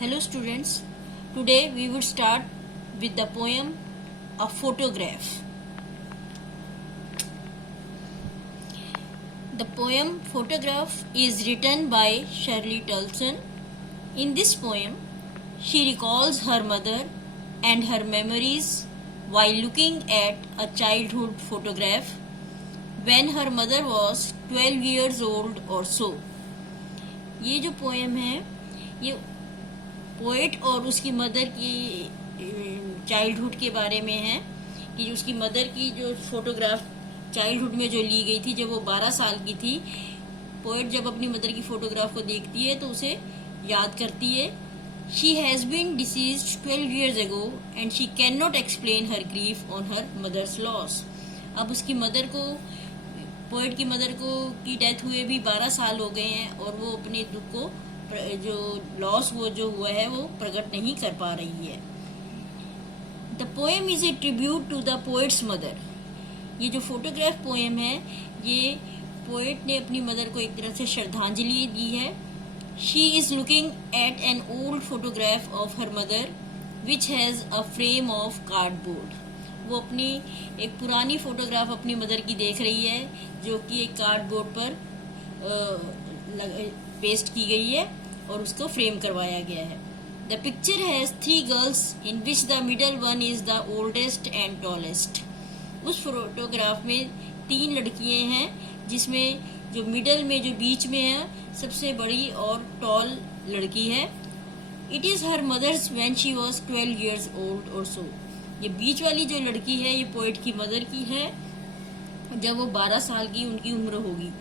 Hello students, today we will start with the poem A Photograph. The poem Photograph is written by Shirley Tulson. In this poem, she recalls her mother and her memories while looking at a childhood photograph when her mother was 12 years old or so. ये जो poem है ये poet और उसकी mother की childhood के बारे में है कि उसकी मदर की जो फोटोग्राफ चाइल्डहुड में जो ली गई थी जब वो 12 साल की थी। पोएट जब अपनी मदर की फोटोग्राफ को देखती है तो उसे याद करती है। She has been deceased 12 years ago and she cannot explain her grief on her mother's loss. अब उसकी मदर को पोएट की मदर को की डेथ हुए भी 12 साल हो गए हैं और वो अपने दुख को जो लॉस वो जो हुआ है वो प्रकट नहीं कर पा रही है। The poem is a tribute to the poet's mother. ये जो फोटोग्राफ पोएम है ये पोएट ने अपनी मदर को एक तरह से श्रद्धांजलि दी है। She is looking at an old photograph of her mother which has a frame of cardboard. वो अपनी एक पुरानी फोटोग्राफ अपनी मदर की देख रही है जो कि एक कार्डबोर्ड पर पेस्ट की गई है और उसको फ्रेम करवाया गया है। The picture has 3 girls in which the middle one is the oldest and tallest. उस फोटोग्राफ में 3 लड़कियां हैं जिसमें जो मिडल में जो बीच में है सबसे बड़ी और टॉल लड़की है। It is her mother's when she was 12 years old और सो। ये बीच वाली जो लड़की है ये पोएट की मदर की है जब वो 12 साल की उनकी उम्र होगी।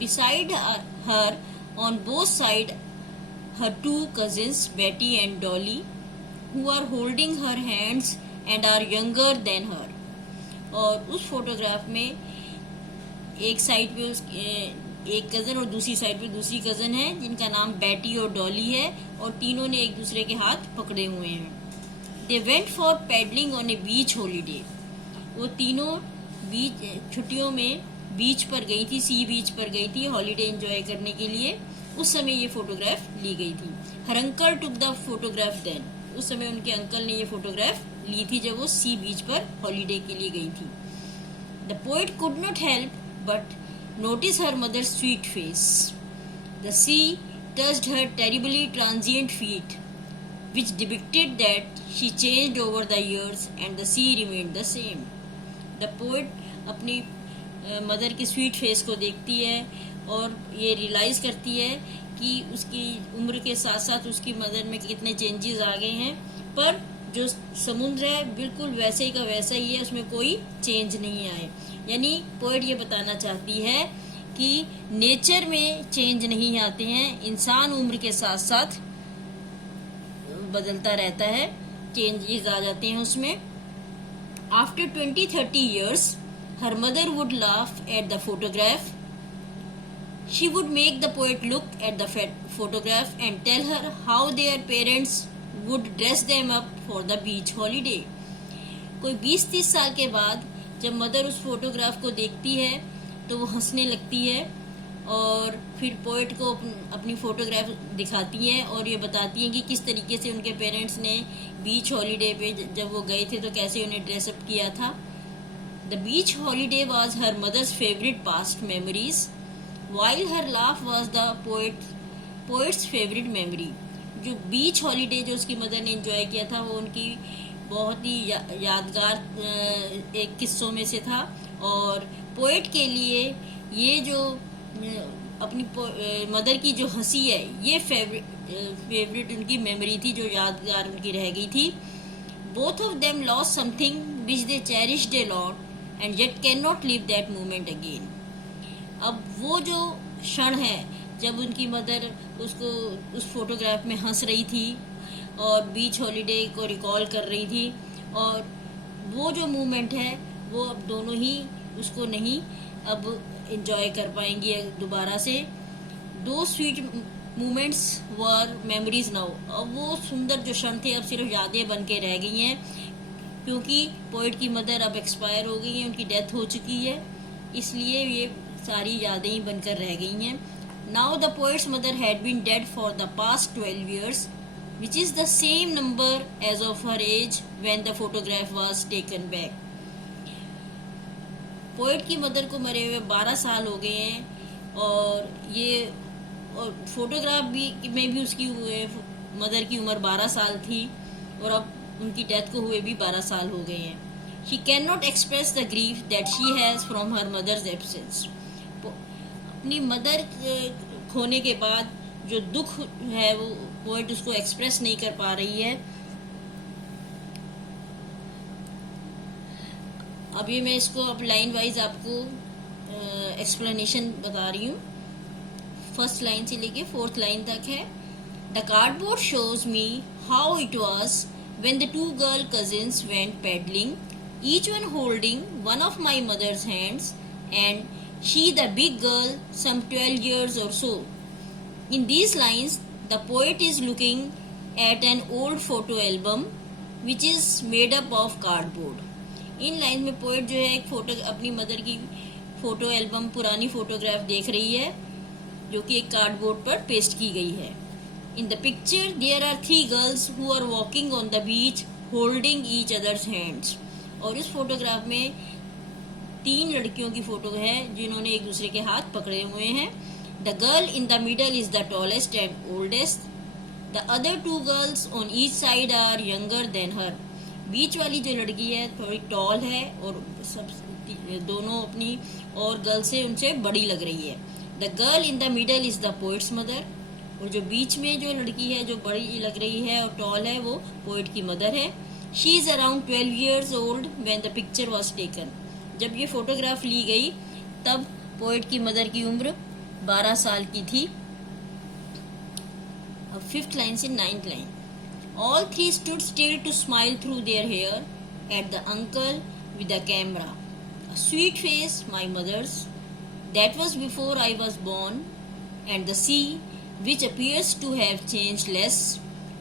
Beside her, on both sides, her 2 cousins, Betty and Dolly, who are holding her hands and are younger than her. और उस फोटोग्राफ में एक साइड पे एक कज़न और दूसरी साइड पे दूसरी कज़न है जिनका नाम बैटी और डॉली है और तीनों ने एक दूसरे के हाथ पकड़े हुए हैं। They went for paddling on a beach holiday. वो तीनों बीच छुट्टियों में बीच पर गई थी, सी बीच पर गई थी हॉलीडे एंजॉय करने के लिए। उस समय ये फोटोग्राफ ली गई थी। Her uncle took the photograph then. उस समय उनके अंकल ने ये फोटोग्राफ ली थी जब वो सी बीच पर हॉलीडे के लिए गई थी। The poet could not help but notice her mother's sweet face. The sea touched her terribly transient feet which depicted that she changed over the years and the sea remained the same. The poet अपनी mother की sweet face को देखती है और ये realise करती है कि उसकी उम्र के साथ साथ उसकी मदर में कितने चेंजेस आ गए हैं, पर जो समुद्र है बिल्कुल वैसे ही का वैसा ही है, उसमें कोई चेंज नहीं आए। यानी पोएट ये बताना चाहती है कि नेचर में चेंज नहीं आते हैं, इंसान उम्र के साथ साथ बदलता रहता है, चेंजेस आ जाते हैं उसमें। After 20-30 years, her mother would laugh at the photograph. She would make the poet look at the photograph and tell her how their parents would dress them up for the beach holiday. कोई 20-30 साल के बाद जब mother उस photograph को देखती है तो वो हंसने लगती है और फिर पोएट को अपनी फोटोग्राफ दिखाती हैं और ये बताती हैं कि किस तरीके से उनके पेरेंट्स ने बीच हॉलीडे पे जब वो गए थे तो कैसे उन्हें ड्रेसअप किया था। The beach holiday was her mother's favourite past memories while her laugh was the poet's favourite memory. जो बीच हॉलीडे जो उसकी मदर ने एंजॉय किया था वो उनकी बहुत ही यादगार एक किस्सों में से था और पोएट के लिए ये जो अपनी मदर की जो हंसी है ये फेवरेट उनकी मेमोरी थी जो यादगार उनकी रह गई थी। Both of them lost something which they cherished a lot and yet can not live that moment again. अब वो जो क्षण है जब उनकी मदर उसको उस फोटोग्राफ में हंस रही थी और बीच हॉलीडे को रिकॉल कर रही थी और वो जो मोमेंट है वो अब दोनों ही उसको नहीं अब एंजॉय कर पाएंगी दोबारा से। दो स्वीट मोमेंट्स वर मेमोरीज नाउ। अब वो सुंदर जो क्षण थे अब सिर्फ यादें बन के रह गई हैं क्योंकि पोएट की मदर अब एक्सपायर हो गई हैं, उनकी डेथ हो चुकी है, इसलिए ये सारी यादें ही बनकर रह गई हैं। Now the poet's mother had been dead for the past 12 years, which is the same number as of her age when the photograph was taken back. Poet की मदर को मरे हुए 12 साल हो गए हैं और फोटोग्राफ में भी उसकी मदर की उम्र 12 साल थी और अब उनकी डेथ को हुए भी 12 साल हो गए हैं. She cannot express the grief that she has from her mother's absence. अपनी मदर खोने के बाद जो दुख है वो पोएट उसको एक्सप्रेस नहीं कर पा रही है. अभी मैं इसको अब लाइन वाइज आपको एक्सप्लेनेशन बता रही हूँ. फर्स्ट लाइन से लेके 4th लाइन तक है. The cardboard shows me how it was when the 2 girl cousins went paddling, each one holding one of my mother's hands, and she the big girl, some 12 years or so. In these lines, the poet is looking at an old photo album which is made up of cardboard. In line में poet जो है एक अपनी mother की photo album, पुरानी photograph देख रही है जो कि एक कार्डबोर्ड पर पेस्ट की गई है. In the picture, there are 3 girls who are walking on the beach holding each other's hands. और इस फोटोग्राफ में 3 लड़कियों की फोटो है जिन्होंने एक दूसरे के हाथ पकड़े हुए हैं. The girl in the middle is the tallest and oldest. The other 2 girls on each side are younger than her. बीच वाली जो लड़की है थोड़ी टॉल है और सब दोनों अपनी और गर्ल से उनसे बड़ी लग रही है. The girl in the middle is the poet's mother. और जो बीच में जो लड़की है जो बड़ी लग रही है और टॉल है वो पोएट की मदर है. She is around 12 years old when the picture was taken. जब ये फोटोग्राफ ली गई तब पोएट की मदर की उम्र 12 साल की थी. अब 5th लाइन से 9th line. All 3 stood still to smile through their hair at the uncle with the camera. A sweet face, my mother's. That was before I was born, and the sea, which appears to have changed less,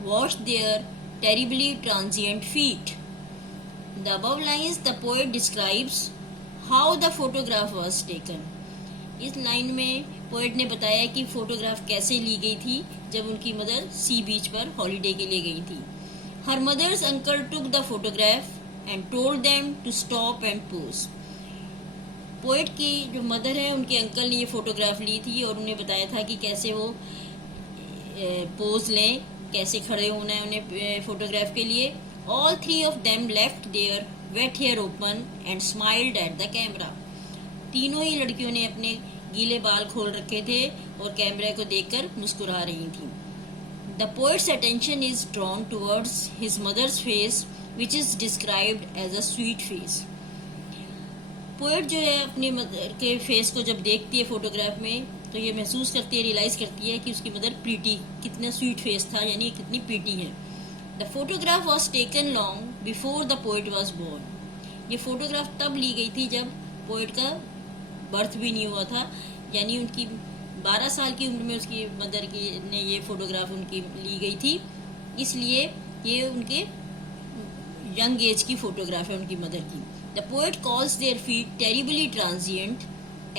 washed their terribly transient feet. In the above lines, the poet describes how the photograph was taken. इस line में poet ने बताया कि photograph कैसे ली गई थी जब उनकी मदर सी बीच पर हॉलीडे के लिए गई थी. Her mother's uncle took the photograph and told them to stop and pose. Poet की जो मदर है उनके अंकल ने ये फोटोग्राफ ली थी और उन्हें बताया था कि कैसे वो पोज लें, कैसे खड़े होना है उन्हें फोटोग्राफ के लिए. All 3 of them left their wet hair open and smiled at the camera. तीनों ही लड़कियों ने अपने गीले बाल खोल रखे थे और कैमरे को देखकर मुस्कुरा रही थी. The poet's attention is drawn towards his mother's face, which is described as a sweet face. Poet जो है अपनी मदर के फेस को जब देखती है फोटोग्राफ में तो ये महसूस करती है, रियलाइज करती है कि उसकी मदर प्रीटी, कितना स्वीट फेस था, यानी कितनी प्रीटी है. The photograph was taken long before the poet was born. ये फोटोग्राफ तब ली गई थी जब पोएट का बर्थ भी नहीं हुआ था, यानी उनकी 12 साल की उम्र में उसकी मदर की ने ये फोटोग्राफ उनकी ली गई थी, इसलिए ये उनके यंग एज की फोटोग्राफ है उनकी मदर की. The poet calls their feet terribly transient,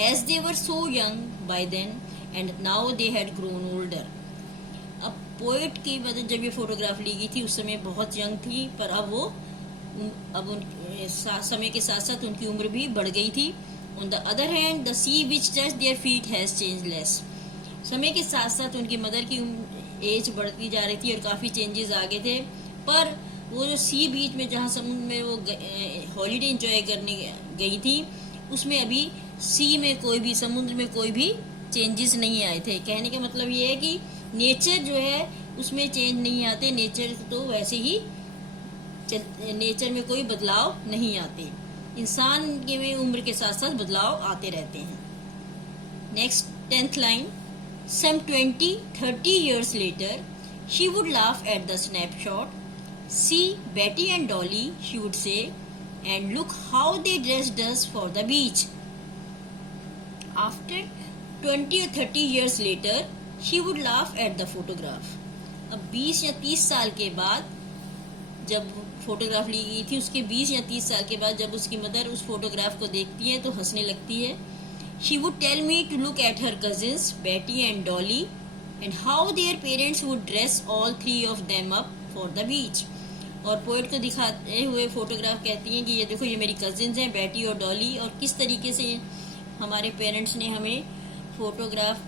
as they were so young by then and now they had grown older. अब पोएट की मदर जब ये फोटोग्राफ ली गई थी उस समय बहुत यंग थी, पर अब समय के साथ साथ उनकी उम्र भी बढ़ गई थी. On the other hand, the sea which touched their feet has changed less. समय के साथ साथ उनकी मदर की एज बढ़ती जा रही थी और काफ़ी चेंजेस आ गए थे, पर वो जो सी बीच में जहाँ समुद्र में वो हॉलीडे एंजॉय करने गई थी उसमें अभी सी में कोई भी, समुद्र में कोई भी चेंजेस नहीं आए थे. कहने का मतलब ये है कि नेचर जो है उसमें चेंज नहीं आते, नेचर तो वैसे ही नेचर में कोई बदलाव नहीं आते. इंसान के में उम्र के साथ साथ बदलाव आते रहते हैं. Next 10th line. Some 20-30 years later, she would laugh at the snapshot. See Betty and Dolly, she would say, and look how they dressed us for the beach. After 20 or 30 years later, she would laugh at the photograph. अब 20 या 30 साल के बाद जब photograph ली गई थी उसके 20 या 30 साल के बाद जब उसकी मदर उस फोटोग्राफ को देखती है तो हंसने लगती है. She would tell me to look at her cousins, Betty and Dolly, and how their parents would dress all three of them up for the beach. और पोइट को दिखाते हुए फोटोग्राफ कहती हैं कि ये देखो, ये मेरी कजिन्स हैं, बेटी और डॉली, और किस तरीके से हमारे पेरेंट्स ने हमें फोटोग्राफ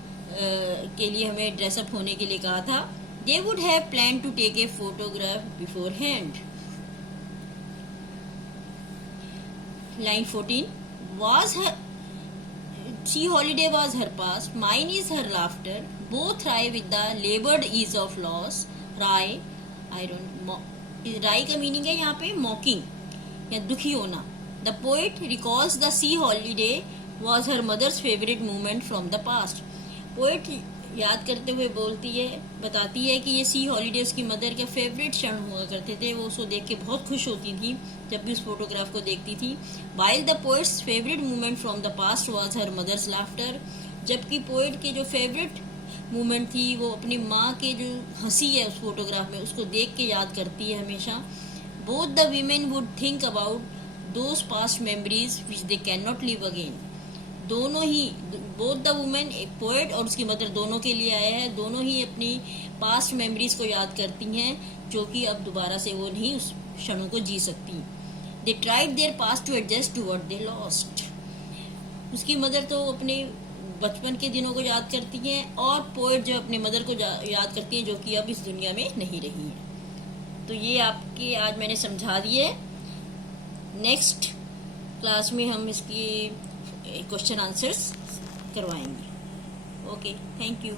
के लिए हमें ड्रेसअप होने के लिए कहा था. They would have planned to take a photograph beforehand. Line 14. Was her sea holiday was her past, mine is her laughter. Both rhyme with the labored ease of loss. राय का meaning है यहाँ पे मॉकिंग या दुखी होना. The poet recalls the sea holiday was her mother's favourite moment from the past. Poet याद करते हुए बताती है कि ये सी हॉलीडे उसकी मदर के फेवरेट क्षण हुआ करते थे. वो उसको देख के बहुत खुश होती थी जब भी उस फोटोग्राफ को देखती थी. While the poet's favourite moment from the past was her mother's laughter. जबकि पोइट के जो फेवरेट मोमेंट थी वो अपनी माँ के जो हंसी है उस फोटोग्राफ में, उसको देख के याद करती है हमेशा. Both the women would think about those past memories which they can not live again. दोनों ही, बोथ द वुमेन, एक पोएट और उसकी मदर दोनों के लिए आया है, दोनों ही अपनी पास्ट मेमोरीज को याद करती हैं जो कि अब दोबारा से वो नहीं उस क्षणों को जी सकती. They tried their past to adjust to what they lost. उसकी मदर तो अपने बचपन के दिनों को याद करती हैं और पोएट जो अपने मदर को याद करती हैं जो कि अब इस दुनिया में नहीं रही हैं. तो ये आपके आज मैंने समझा दिए. नेक्स्ट क्लास में हम इसकी क्वेश्चन आंसर्स करवाएंगे. Okay, thank you.